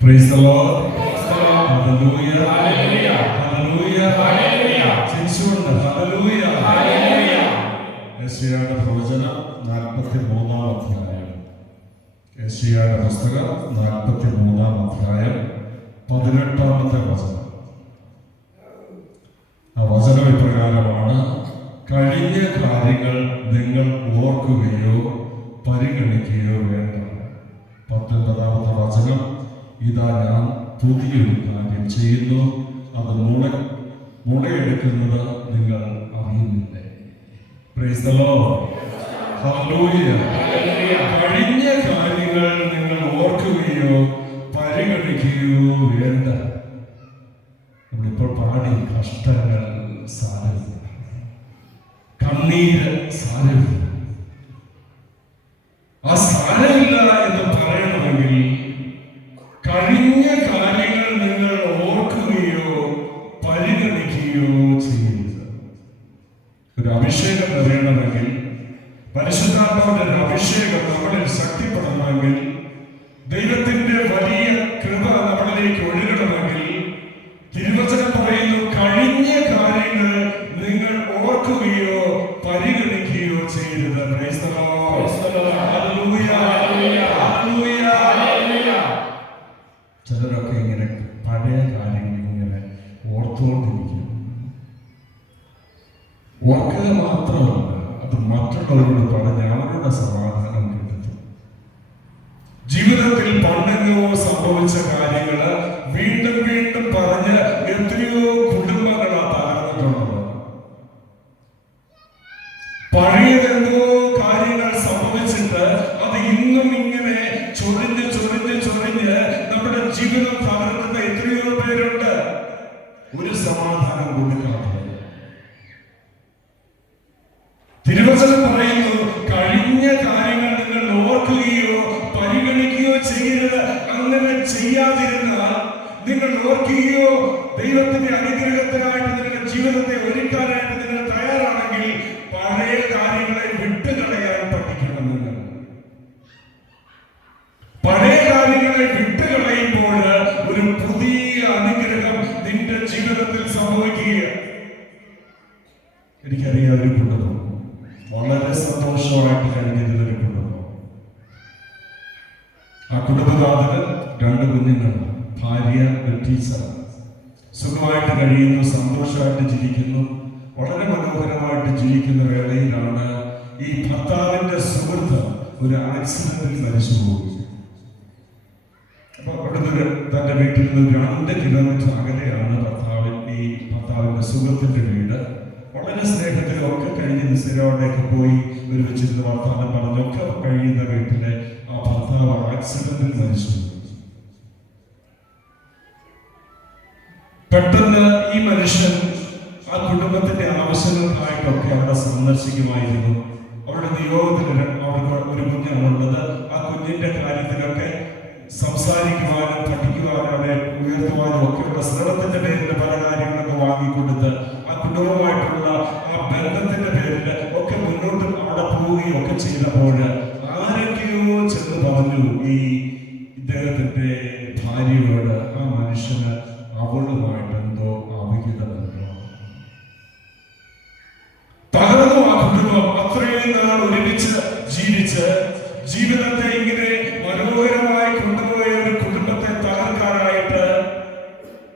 Praise the Lord. Hallelujah. Hallelujah. ചിരിച്ചുകൊണ്ട് hallelujah. യെശയ്യായുടെ പ്രവചനം 43-ാം അധ്യായം. യെശയ്യായുടെ പുസ്തകം 43-ാം അധ്യായം 18-ാമത്തെ വചനം. ആ വചനം ഇപ്രകാരമാണ്: കഴിഞ്ഞ കാര്യങ്ങൾ നിങ്ങൾ ഓർക്കുകയോ പരിഗണിക്കുകയോ വേണ്ട. 19-ാമത്തെ വചനം: ഇതാ ഞാൻ പുതിയൊരു കാര്യം ചെയ്യുന്നു, അത് മുളയെടുക്കുന്നത് നിങ്ങൾ അറിയുന്നില്ലേ. Praise the Lord. ഹല്ലേലൂയ. കഴിഞ്ഞ കാര്യങ്ങൾ നിങ്ങൾ ഓർക്കുകയോ പരിഗണിക്കുകയോ വേണ്ട. നമ്മളിപ്പോൾ പാടി കഷ്ടങ്ങൾ സാരമില്ല, കണ്ണീര് സാരമില്ല. ആ സാരമില്ല എന്ന് പറയണമെങ്കിൽ കഴിഞ്ഞ കാര്യങ്ങൾ നിങ്ങൾ ഓർക്കുകയോ പരിഗണിക്കുകയോ ചെയ്യരുത്. ഒരു അഭിഷേകം നിറയണമെങ്കിൽ, പരിശുദ്ധാത്മാവിന്റെ ഒരു അഭിഷേകം നമ്മളിൽ ശക്തിപ്പെടണമെങ്കിൽ, ദൈവത്തിന്റെ വലിയ കൃപ നമ്മളിലേക്ക് ഒഴുകണമെങ്കിൽ, തിരുവചനം പറയുന്നു: കഴിഞ്ഞ കാര്യങ്ങൾ നിങ്ങൾ ഓർക്കുകയോ പരിഗണിക്കുകയോ ചെയ്യരുത്. Price the Lord. Hallelujah. Hallelujah. ചിലരൊക്കെ ഇങ്ങനെ പഴയ കാര്യങ്ങൾ ഇങ്ങനെ ഓർത്തുകൊണ്ടിരിക്കും. ഓർക്കുക മാത്രമല്ല, അത് മറ്റുള്ളവരോട് പറഞ്ഞ് അവരുടെ സമാധാനം കിട്ടും. ജീവിതത്തിൽ പണ്ടെങ്ങോ സംഭവിച്ച കാര്യങ്ങള് വീണ്ടും വീണ്ടും പറഞ്ഞ് എത്രയോ കുടുംബങ്ങളാ തകർന്നിട്ടുള്ളത്. പഴയതെന്തോ കാര്യങ്ങൾ സംഭവിച്ചിട്ട് അത് ഇന്നും ഇങ്ങനെ ചൊരിഞ്ഞ് നമ്മുടെ ജീവിതം തകർക്കുന്ന എത്രയോ പേരുണ്ട്. ഒരു സമാധാനം കൊടുക്കാതെ തിരുവചനം പറയുന്നു: കഴിഞ്ഞ കാര്യങ്ങൾ നിങ്ങൾ ഓർക്കുകയോ പരിഗണിക്കുകയോ ചെയ്യരുത്. അങ്ങനെ ചെയ്യാതിരുന്നാൽ, നിങ്ങൾ ഓർക്കുകയോ ദൈവത്തിന്റെ അനുഗ്രഹത്തിനായിട്ട് നിങ്ങളുടെ ജീവിതത്തെ ഒരുക്കാനായിട്ട് നിങ്ങൾ തയ്യാറാണെങ്കിൽ, പഴയ കാര്യങ്ങളെ വിട്ടുകളയാൻ പഠിക്കണം. നിങ്ങൾ പഴയ കാര്യങ്ങളെ വിട്ടുകളയുമ്പോൾ ഒരു പുതിയ അനുഗ്രഹം നിന്റെ ജീവിതത്തിൽ സംഭവിക്കുക. എനിക്കറിയാം, ഒരു കുടുംബം വളരെ സന്തോഷമായിട്ട് കഴിഞ്ഞിരുന്ന ഒരു കുടുംബം. ആ കുടുംബനാഥന് 2 കുഞ്ഞുങ്ങൾ, ഭാര്യ, ടീച്ചർ, സുഖമായിട്ട് കഴിയുന്നു, സന്തോഷമായിട്ട് ജീവിക്കുന്നു, വളരെ മനോഹരമായിട്ട് ജീവിക്കുന്ന വേളയിലാണ് ഈ ഭർത്താവിന്റെ സുഹൃത്ത് ഒരു ആക്സിഡന്റിൽ മരിച്ചുപോകും. അപ്പൊ അവിടുന്ന് തന്റെ വീട്ടിൽ നിന്ന് 2 കിലോമീറ്റർ അകലെയാണ് ഭർത്താവിന്റെ സുഹൃത്തിന്റെ വീട്. വളരെ സ്നേഹത്തിലൊക്കെ കഴിഞ്ഞ് സ്ഥിരമായിട്ടൊക്കെ പോയി ഒരുമിച്ചിരുന്ന് വർത്താനം പറഞ്ഞൊക്കെ കഴിയുന്ന വീട്ടിലെ ആ ഭർത്താവ് ആക്സിഡന്റിൽ മരിച്ചു. പെട്ടെന്ന് ഈ മനുഷ്യൻ ആ കുടുംബത്തിന്റെ ആവശ്യങ്ങൾക്കായിട്ടൊക്കെ അവിടെ സന്ദർശിക്കുമായിരുന്നു. അവരുടെ നിയോഗത്തിന് അവർക്ക് ഒരു കുഞ്ഞാണുള്ളത്. ആ കുഞ്ഞിന്റെ കാര്യത്തിലൊക്കെ സംസാരിക്കുവാനും പഠിക്കുവാനും അവിടെ ഉയർത്തുവാനും ഒക്കെയുള്ള സ്നേഹത്തിന്റെ പേരിൽ പല കാര്യങ്ങളൊക്കെ വാങ്ങിക്കൊടുത്ത് ആ കുടുംബമായിട്ടുള്ള ആ ബന്ധത്തിന്റെ പേരിൽ ഒക്കെ മുന്നോട്ട് അവിടെ പോവുകയും ഒക്കെ ചെയ്തപ്പോൾ ആരൊക്കെയോ ചെന്ന് പറഞ്ഞു ഈ ഇദ്ദേഹത്തിന്റെ ഭാര്യയോട്, ആ മനുഷ്യന് അവളുമായിട്ട് എന്തോ അവിഹിതമുണ്ടോ. തകർന്നു ആ കുടുംബം. അത്രയും നാൾ ഒരുമിച്ച് ജീവിച്ച് ജീവിതത്തെ ഇങ്ങനെ മനോഹരമായി കൊണ്ടുപോയ ഒരു കുടുംബത്തെ തകർക്കാനായിട്ട്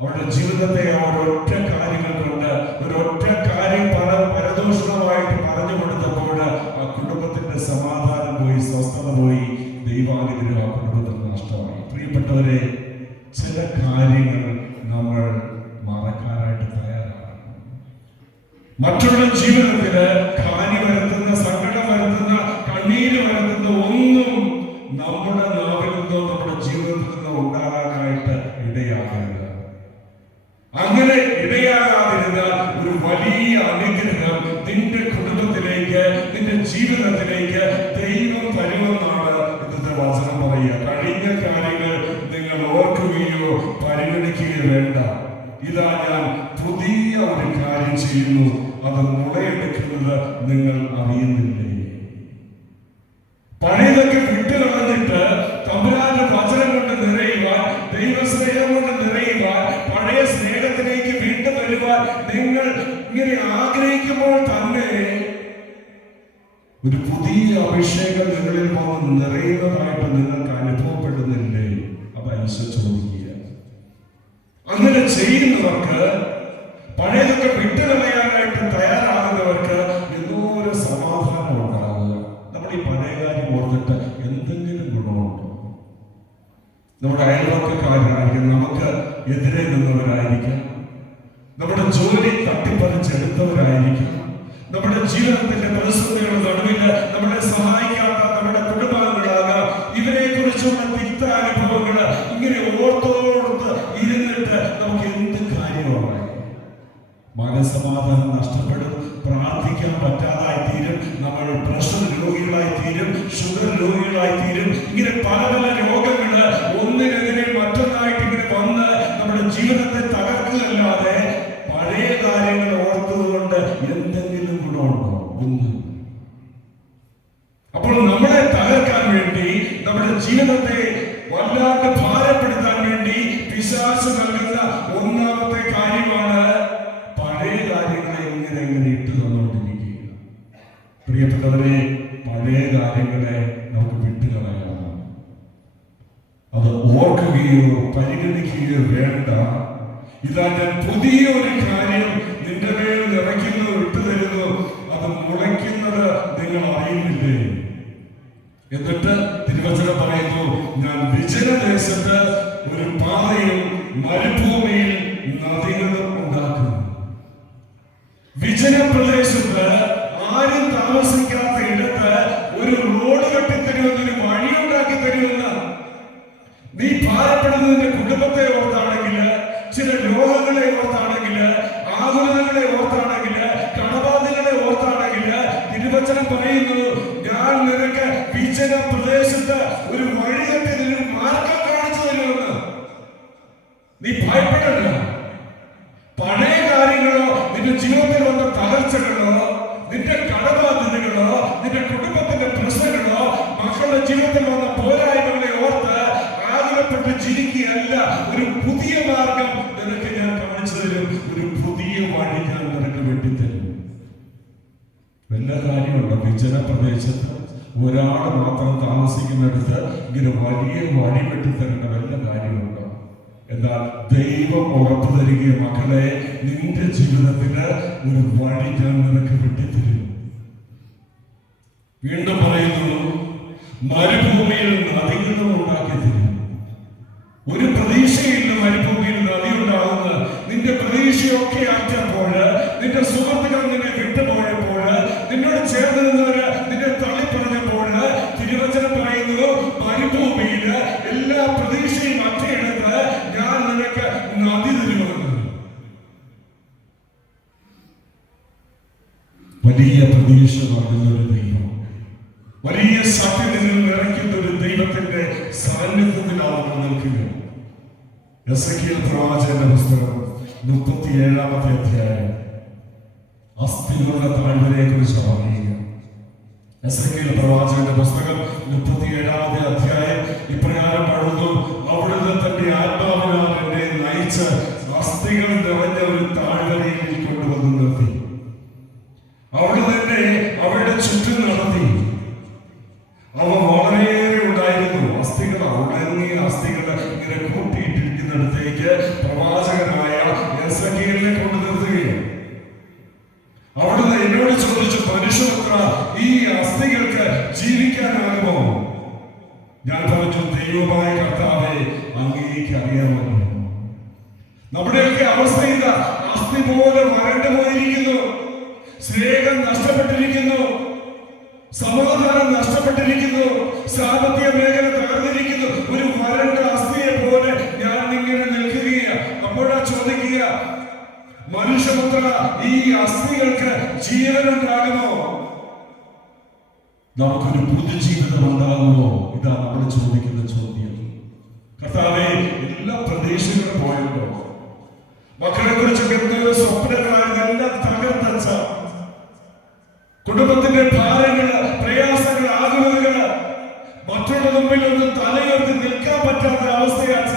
അവരുടെ ജീവിതത്തെ ഒരൊറ്റ കാര്യങ്ങൾ കൊണ്ട്, ഒരൊറ്റ കാര്യം പരദൂഷണമായിട്ട് പറഞ്ഞു കൊടുത്തപ്പോൾ ആ കുടുംബത്തിന്റെ സമാധാനം പോയി, സ്വസ്ഥത പോയി, ദൈവാനുഗ്രഹം ആ കുടുംബത്തിന് നഷ്ടമായി. പ്രിയപ്പെട്ടവരെ, ചില കാര്യങ്ങൾ നമ്മൾ മറക്കാനായിട്ട് തയ്യാറാണ്. മറ്റുള്ള ജീവിതത്തില് ഹാനി വരുത്തുന്ന, സങ്കടം വരുത്തുന്ന, കണ്ണീര് വരുത്തുന്ന ഒന്നും നമ്മുടെ നാവിൽ നിന്നോ നമ്മുടെ ജീവിതത്തിൽ നിന്നോ ഉണ്ടാകാനായിട്ട് ഇടയാകരുത്. അങ്ങനെ ഇടയാകാതിരുന്നാൽ ഒരു വലിയ അനുഗ്രഹം നിന്റെ കുടുംബത്തിലേക്ക്, നിന്റെ ജീവിതത്തിലേക്ക് ദൈവം തരുമെന്നാണ് ഇന്നത്തെ വചനം പറയുക. കഴിഞ്ഞ കാര്യങ്ങൾ നിങ്ങൾ ഓർക്കുകയോ പരിഗണിക്കുകയോ വേണ്ട. ഇതാ ഞാൻ പുതിയ ഒരു കാര്യം ചെയ്യുന്നു, അത് മുളയെടുക്കുന്നത് നിങ്ങൾ അറിയുന്നില്ലേ. പഴയതൊക്കെ വിട്ടുകളഞ്ഞിട്ട് തമ്പുരാന്റെ വചനം കൊണ്ട് നിറയുവാൻ ദൈവം ഇങ്ങനെ ആഗ്രഹിക്കുമ്പോൾ തന്നെ ഒരു പുതിയ അഭിഷേകം നിങ്ങളിൽ വന്ന് നിറയുന്നതായിട്ട് നിങ്ങൾക്ക് അനുഭവപ്പെടുന്നില്ലേ? അപ്പൊ അനുസരിച്ച് ചോദിക്കുക. അങ്ങനെ ചെയ്യുന്നവർക്ക്, പഴയതൊക്കെ വിട്ടുകളയാനായിട്ട് തയ്യാറാകുന്നവർക്ക് എന്തോ ഒരു സമാധാനം ഉണ്ടാകുക. നമ്മൾ ഈ പഴയ കാര്യം ഓർത്തിട്ട് എന്തെങ്കിലും ഗുണമുണ്ടോ? നമ്മുടെ അയൽവക്കക്കാരായിരിക്കും, നമുക്ക് എതിരെ നിന്നവരായിരിക്കും, നമ്മുടെ ജോലി തട്ടിപ്പറിച്ചെടുത്തവരായിരിക്കും, നമ്മുടെ ജീവിതത്തിന്റെ പ്രതിസന്ധികളുടെ നടുവിൽ നമ്മളെ സഹായിക്കാത്ത നമ്മുടെ കുടുംബാംഗങ്ങളാകാം. ഇവരെ കുറിച്ചുള്ള തിക്ത അനുഭവങ്ങൾ ഇങ്ങനെ ഓർത്തോർത്ത് ഇരുന്നിട്ട് നമുക്ക് എന്ത് കാര്യമാണ്? മനസമാധാനം നഷ്ടപ്പെടും, പ്രാർത്ഥിക്കാൻ പറ്റാതായി തീരും, നമ്മൾ പ്രഷർ രോഗികളായി തീരും, ഷുഗർ രോഗികളായി തീരും. ഇങ്ങനെ പല പല രോഗങ്ങള് ഒന്നിനെതിരെ മറ്റൊന്നായിട്ട് ഇങ്ങനെ വന്ന് നമ്മുടെ ജീവിതത്തെ തകർക്കുകയല്ലാതെ പഴയ കാര്യങ്ങൾ ഓർത്തതുകൊണ്ട് എന്തെങ്കിലും ഗുണമുണ്ടോ? ഒന്നും. അപ്പോൾ നമ്മളെ തകർക്കാൻ വേണ്ടി, നമ്മുടെ ജീവിതത്തെ വല്ലാണ്ട് ഭാരപ്പെടുത്താൻ വേണ്ടി പിശാച് നൽകുന്ന ഒന്നാമത്തെ കാര്യമാണ് പഴയ കാര്യങ്ങളെ ഇങ്ങനെ ഇട്ട് തന്നുകൊണ്ടിരിക്കുക. പ്രിയപ്പെട്ടവരെ, പഴയ കാര്യങ്ങളെ നമുക്ക് വിട്ടുകളയാം. അത് ഓർക്കുകയോ പരിഗണിക്കുകയോ വേണ്ട. ഇതാ ഞാൻ പുതിയൊരു കാര്യം നിന്റെ മേൽ നിറയ്ക്കുന്നു, വിട്ടുതരുന്നു, അത് മുളയ്ക്കുന്നത് നിങ്ങൾ അറിയുന്നില്ലേ? എന്നിട്ട് തിരുവചനം പറയുന്നു, ഞാൻ വിജനദേശത്ത് ഒരു പാതയും മരുഭൂമിയിൽ നദികളും ഉണ്ടാക്കും. വിജന പ്രദേശത്ത് ആരും താമസിക്കാത്ത ഇടത്ത് ഒരു റോഡ് കെട്ടിത്തരുമെന്നൊരു വഴിയുണ്ടാക്കി തരുമെന്ന്. നീ ഭാരപ്പെടുന്നതിന്റെ കുടുംബത്തെ ഓർത്താണെങ്കിൽ, ചില രോഗങ്ങളെ ഓർത്താണെങ്കിൽ, ആകുലതകളെ ഓർത്താണെങ്കിൽ, കടബാധകളെ ഓർത്താണെങ്കിൽ, തിരുവചനം പറയുന്നു, ഞാൻ നിനക്ക് വിജന പ്രദേശത്ത് ഒരു വഴി കെട്ടി നിനക്ക് മാർഗം കാണിച്ചു തരുമെന്ന്. നീ ഭയപ്പെടണ്ട. പഴയ കാര്യങ്ങളോ, നിന്റെ ജീവിതത്തിൽ വന്ന തകർച്ചകളോ, നിന്റെ കടബാധ്യതകളോ, നിന്റെ കുടുംബത്തിന്റെ പ്രശ്നങ്ങളോ, മക്കളുടെ ജീവിതത്തിൽ വന്ന പോരായ്മകളെ ഓർത്ത് ആകുലപ്പെട്ട് ചിരിക്കുകയല്ല. ഒരു പുതിയ മാർഗം നിനക്ക് ഞാൻ കാണിച്ചു തരും, ഒരു പുതിയ വഴി ഞാൻ നിനക്ക് വെട്ടിത്തരും. വല്ല കാര്യമുണ്ടോ? വിജന പ്രദേശത്ത് ഒരാൾ മാത്രം താമസിക്കുന്നിടത്ത് ഇങ്ങനെ വലിയ വഴി വെട്ടിത്തരേണ്ട വല്ല കാര്യമുണ്ടോ? എന്നാൽ ദൈവം ഉറപ്പു തരികയും, മക്കളെ, നിന്റെ ജീവിതത്തിന് ഒരു വഴി ഞാൻ നിനക്ക് വെട്ടിത്തരും. വീണ്ടും പറയുന്നു, മരുഭൂമിയിൽ നദികളും ഉണ്ടാക്കി തരും. ഒരു പ്രതീക്ഷയില്ല മരുഭൂമിയിൽ നദി ഉണ്ടാകുന്ന. നിന്റെ പ്രതീക്ഷയൊക്കെ അറ്റപ്പോൾ, നിന്റെ സുഹൃത്തുക്കൾ നിന്നെ വിട്ടുപോയപ്പോൾ, നിന്നോട് ചേർന്ന് നിന്നവര് നിന്നെ തള്ളിപ്പറഞ്ഞപ്പോൾ, തിരുവചനം പറയുന്നു, മരുഭൂമിയിൽ എല്ലാ പ്രതീക്ഷയും അറ്റയെടുത്ത് ഞാൻ നിനക്ക് നദി തരുമെന്ന്. വലിയ പ്രതീക്ഷ നൽകുന്ന ഒരു ദൈവം, വലിയ സത്യം നിങ്ങൾ നിറയ്ക്കുന്ന ഒരു ദൈവത്തിന്റെ സാന്നിധ്യത്തിലാണ് നിൽക്കുക. എസെക്കിയേൽ പ്രവാചകന്റെ പുസ്തകം 37-ാമത്തെ അധ്യായം അസ്ഥികളുടെ താഴ്വരയെ കുറിച്ച് പറയുക. എസെക്കിയേൽ പ്രവാചകന്റെ പുസ്തകം 37-ാമത്തെ അധ്യായം ഇപ്രകാരം പാടുന്നു, അവിടുന്ന് തന്റെ ആത്മാവിനാൽ എന്നെ നയിച്ച് അസ്ഥികൾ നിറഞ്ഞ ഒരു താഴ്വരയിൽ കൊണ്ടുവന്ന് നിർത്തി. അവിടുന്ന് എന്നെ അവരുടെ ചുറ്റും നടത്തി. അവ വളരെയേറെ ഉണ്ടായിരുന്നു. അസ്ഥികൾ, ഉണങ്ങിയ അസ്ഥികൾ ഇങ്ങനെ കൂട്ടിയിട്ടിരിക്കുന്നിടത്തേക്ക് പ്രവാചകനായ എസെക്കിയേലിനെ കൊണ്ടു നിർത്തുകയാണ്. അവിടുന്ന് എന്നോട് ചോദിച്ചു, മനുഷ്യപുത്ര, ഈ അസ്ഥികൾക്ക് ജീവിക്കാനാകുമോ? ഞാൻ പറഞ്ഞു, ദൈവമായ കർത്താവേ, അങ്ങേക്ക് അറിയാമല്ലോ. നമ്മുടെയൊക്കെ അവസ്ഥ ഇതാ. അസ്ഥി പോലെ വരണ്ടു പോയിരിക്കുന്നു, സ്നേഹം നഷ്ടപ്പെട്ടിരിക്കുന്നു, സമാധാനം നഷ്ടപ്പെട്ടിരിക്കുന്നു, സാമ്പത്തിക മേഖല തകർന്നിരിക്കുന്നു. ഒരു വരണ്ട അസ്ഥിയെ പോലെ ഞാൻ ഇങ്ങനെ നിൽക്കുകയാണ്. അപ്പോഴാ ചോദിക്കുക, മനുഷ്യപുത്ര, ഈ അസ്ഥികൾക്ക് ജീവനുണ്ടാകുമോ? നമുക്കൊരു പുതുജീവിതം ഉണ്ടാകുമോ? ഇതാ നമ്മൾ ചോദിക്കുന്ന ചോദ്യം. കർത്താവേ, എല്ലാ പ്രദേശങ്ങളും പോയല്ലോ. മക്കളെ കുറിച്ചൊക്കെ എന്തെങ്കിലും സ്വപ്നങ്ങളെല്ലാം തകർത്തച്ച, കുടുംബത്തിന്റെ ഭാരങ്ങള്, പ്രയാസങ്ങൾ, ആകുലതകള്, മറ്റുള്ള മുമ്പിൽ ഒന്നും തലയുയർത്തി നിൽക്കാൻ പറ്റാത്ത അവസ്ഥയാച്ച.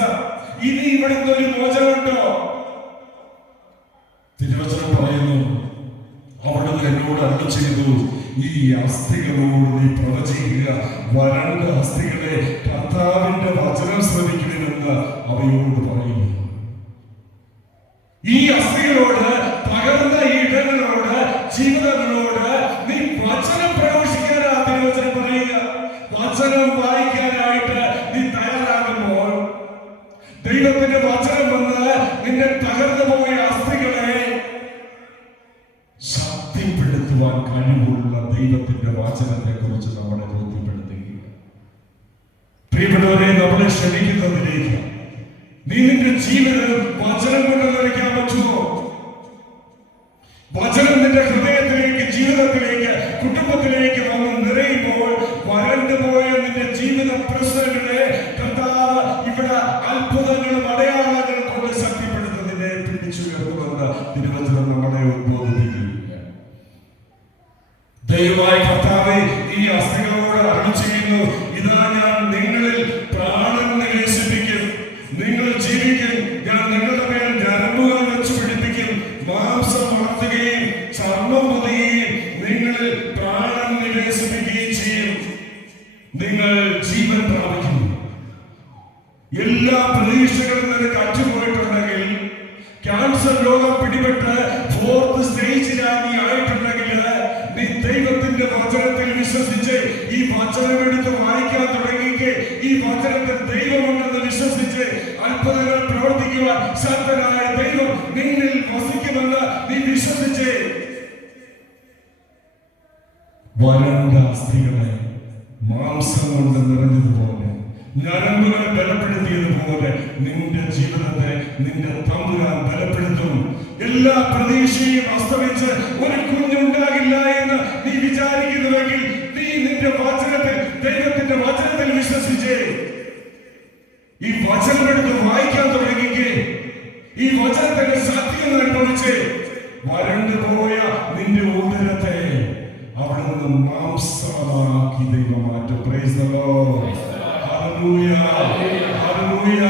ഇനി ഇവിടുന്ന് ഒരു മോചനമുണ്ടോ? തിരുവചനം പറയുന്നു, അരുളി ചെയ്തു, ഈ അസ്ഥികളോട് നീ പ്രവചിക്കുക, വരണ്ട അസ്ഥികളെ കർത്താവിന്റെ വചനം ശ്രമിക്കണമെന്ന് അവയോട് പറയുന്നു. ഈ അസ്ഥികളോട്, തകർന്ന ഈ ഇടങ്ങളോട്, ജീവിതങ്ങളോട് നീ വചനം പ്രവേശിക്കാനാ തിരുവചനം പറയുക. വചനം വായിക്കാനായിട്ട് നീ തയ്യാറാകുമ്പോൾ ദൈവത്തിന്റെ വചനം വന്ന് നിന്റെ തകർന്നു പോയ അസ്ഥികളെ ശക്തിപ്പെടുത്തുവാൻ കഴിവുള്ള ദൈവത്തിന്റെ വചനത്തെ കുറിച്ച് നമ്മളെ ബോധ്യപ്പെടുത്തുക. പ്രിയപ്പെട്ടവരെ, നമ്മളെ ക്ഷണിക്കുന്നതിലേക്ക് നീ നിന്റെ ജീവിതം വചനം കൊണ്ട് നിറയ്ക്കാൻ പറ്റുമോ? വചനം നിന്റെ ഹൃദയത്തിലേക്ക്, ജീവിതത്തിലേക്ക്, കുടുംബത്തിലേക്ക് വന്ന് നിറയുമ്പോൾ വരണ്ടു പോയ നിന്റെ ജീവിത പ്രശ്നങ്ങളെ കർത്താവ് ഇവിടെ അത്ഭുതങ്ങളും അടയാളങ്ങളും കൊണ്ട് ശക്തിപ്പെടുത്തുന്നതിനെ പിടിച്ചുയർത്തുമെന്ന് തിരുവചനം നമ്മളെ ഉദ്ബോധിപ്പിക്കുക. ദയവായി കർത്താവേ, ഈ അസ്ഥികളോട് അരുളി ചെയ്യുന്നു, ഇതാ ഞാൻ നിങ്ങളിൽ പ്രാണൻ നിവേശിപ്പിക്കും, നിങ്ങൾ ജീവിക്കും, ഞാൻ നിങ്ങളുടെ മേൽ ഞരമ്പുകൾ വെച്ച് പിടിപ്പിക്കും, മാംസം വളർത്തുകയും ചർമ്മം പൊതുകയും നിങ്ങളിൽ പ്രാണൻ നിവേശിപ്പിക്കുകയും ചെയ്യും, നിങ്ങൾ ജീവൻ പ്രാപിക്കും. എല്ലാ പ്രതീക്ഷകളും നിനക്ക് അറ്റുപോയിട്ടുണ്ടെങ്കിൽ, ക്യാൻസർ രോഗം പിടിപെട്ട് 4th സ്റ്റേജിലാണ് നീ ആയിട്ടുണ്ടെങ്കിൽ, നീ ദൈവത്തിന്റെ വചനത്തിൽ വിശ്വസിച്ച് ഈ വചനം എടുത്ത് വായിക്കാൻ തുടങ്ങിക്ക്. ഈ വചനത്തിൽ ദൈവമുണ്ടെന്ന് വിശ്വസിച്ച് അത്ഭുതങ്ങൾ പ്രവർത്തിക്കുവാൻ ശക്തനായ ദൈവം നിന്നിൽ വസിക്കുമെന്ന് നീ വിശ്വസിച്ച് വരണ്ട അസ്ഥികളെ മാംസം കൊണ്ട് നിറഞ്ഞതുപോലെ, ഞരമ്പുകളെ ബലപ്പെടുത്തിയതുപോലെ നിന്റെ ജീവിതത്തെ നിന്റെ തമ്പുരാൻ ബലപ്പെടുത്തും. എല്ലാ പ്രതീക്ഷയും അസ്തമിച്ച് ഒരു കുഞ്ഞുണ്ടാകില്ല എന്ന് നീ വിചാരിക്കുന്നുവെങ്കിൽ, നീ നിന്റെ വചനത്തിൽ, ദൈവത്തിന്റെ വചനത്തിൽ വിശ്വസിച്ച് ഈ വചനമെടുത്ത് വായിക്കാൻ തുടങ്ങിക്ക്. ഈ വചനത്തിന്റെ സത്യം അനുഭവിച്ച് വരണ്ടു പോയ നിന്റെ ഉദരത്തെ അവിടുന്ന് മാംസമാക്കി ദൈവം മാറ്റും. Price the Lord. Hallelujah, hallelujah.